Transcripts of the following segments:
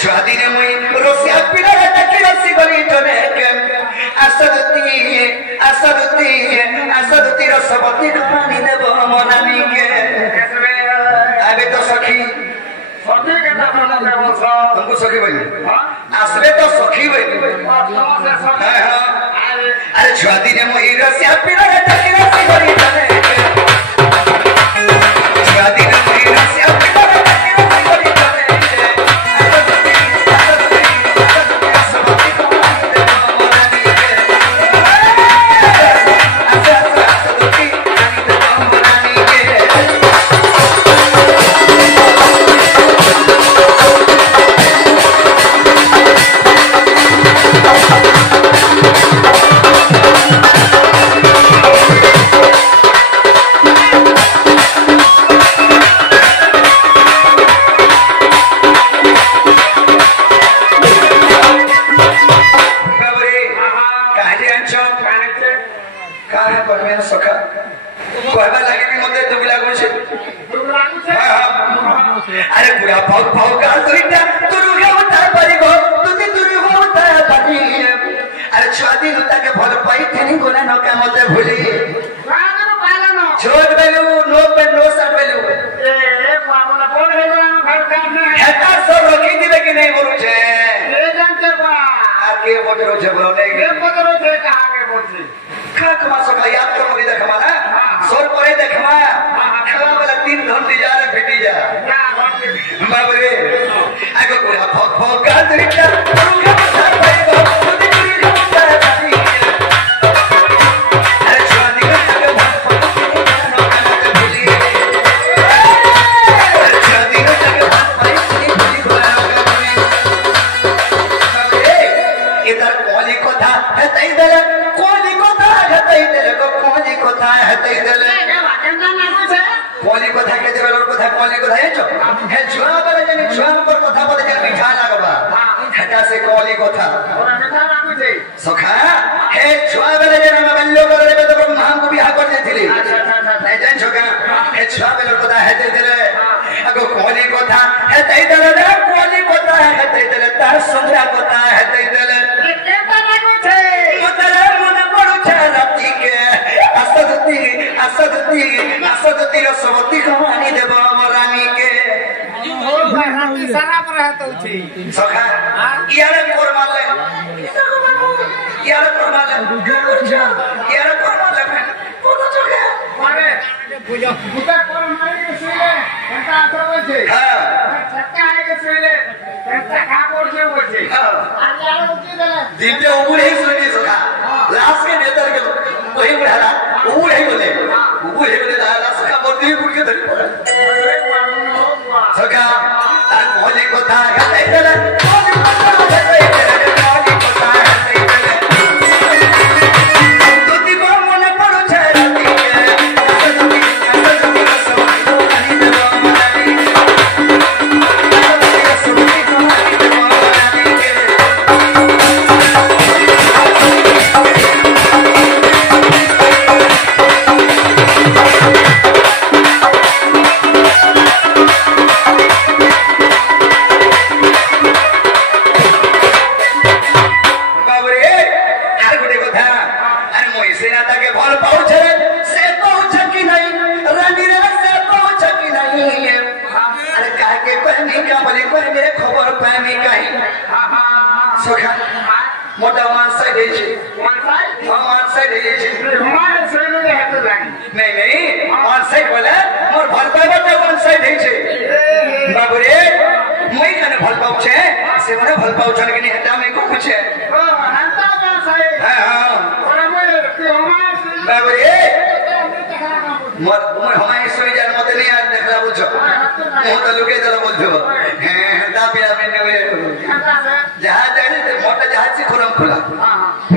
छुआ दिन मुई रोसिया पिला टकी रसी गली टने असदती रसवती कहानी देव मनानी के अबे तो सखी तुमको सखी भाई आसबे तो सखी भाई अरे छुआ दिन मुई रोसिया पिला टकी रसी गली टने छुआ दिन मुई रोसिया पिला टकी रसी गली टने अरे बुरा भाव भाव का सुइटा तुरुगे उतार परी गो तुते तुरुगे उतार परी अरे छाती लुता के भल पाई थेनी गोना न का मते भूली कानो पालन छोट बेलू नो पे नो सर बेलू ए बाबा बोल हे गोना घर काम ने हेता सब रखी दिबे कि नहीं बोलू छे ले जानते बा आके बोतरो छे बोलो नहीं के बोतरो छे कहा के बोलछी खाक मा सका याद करो रे देखमा ना सोर परे देखमा खाला वाला 3 घंटे जा रे भेटी जा बाबरे आगो पूरा भोग भोग का तरीका रुका उतार भाई गो तुझे पूरी खबर पानी अरे छुआनी का के भोग भोग नो काते भूली अरे छुआनी का के भोग भाई भूली गोला का भूली बाबरे इधर कोली कोथा है तई दल कोली कोथा है तई दल को कोली कोथा है तई दल कोली कोथा के देवल कोथा कोली कोथा है जो है छुआ वाला जने छुआ पर कोथा पर जने मिठा लागबा खटा से कोली कोथा और मिठा लागु छै सखा है छुआ वाला जने बल्लो करे तो ब्रह्मा को बियाह कर देथिली नहीं जान छोका है छुआ वाला कोथा है दे देले अगो कोली कोथा है तई देले रे कोली कोथा है तई देले तार सुंदरा कोथा है तई देले केता लागु छै कोतरे मन पड़ु छै राती के असदती रसवती कहानी देव मरानी के सारा पर रहतो छी सखा यारे कोर मारले यारे कोर मारले पोतो चोके मारे पूजा बुता कोर मारे के सुले एंता आथो छे हां छक्का है के सुले एंता का कोर छे बोछे हां आ यारे उठी देले दिनते उबुरे सुनी सखा लास्ट के नेतर के वही बुढ़ाला उबुरे बोले दादा सखा बोलती बुड़ के धरी सखा कोली कोथा है तई दले कोली कोथा है तई दले कोली कोथा है तई दले तुती को मन पड़ो छे राती के असदती रसवती कहानी देव मरानी असदती रसवती कहानी देव मरानी के मोटा वन साइड है जी वन साइड है जी हमारे साइड में है तो नहीं वन साइड बोले मोर भल पाइबा तो वन साइड है जी बाबू रे मुई कने भल पाउ छे से मने भल पाउ छन के नहीं हटा में को कुछ है हंता वन साइड हां और मुई हमारे बाबू रे मोर हमारे सोई जान मत नहीं यार देखला बुझो मो तो लुके चलो बुझो हैं हंता पिया में ने जहाज जाने ते मोटा जहाज से खुलम खुला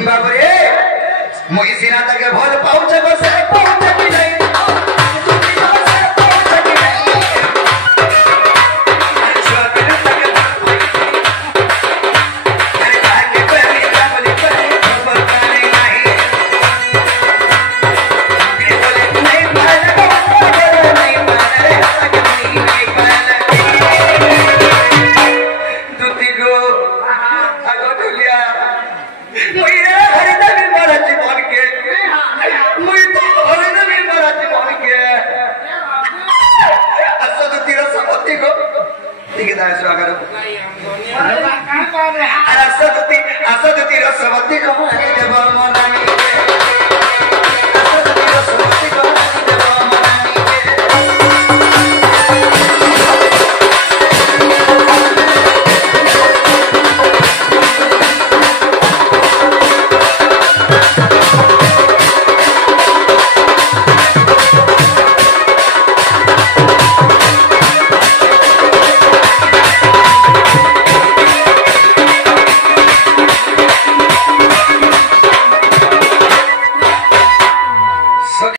बाबू रे मुई सीना तक भल पाउछ बस पहुंच की नहीं जाए स्वागत अरे सदती रसवती कहाँ है देव मनाई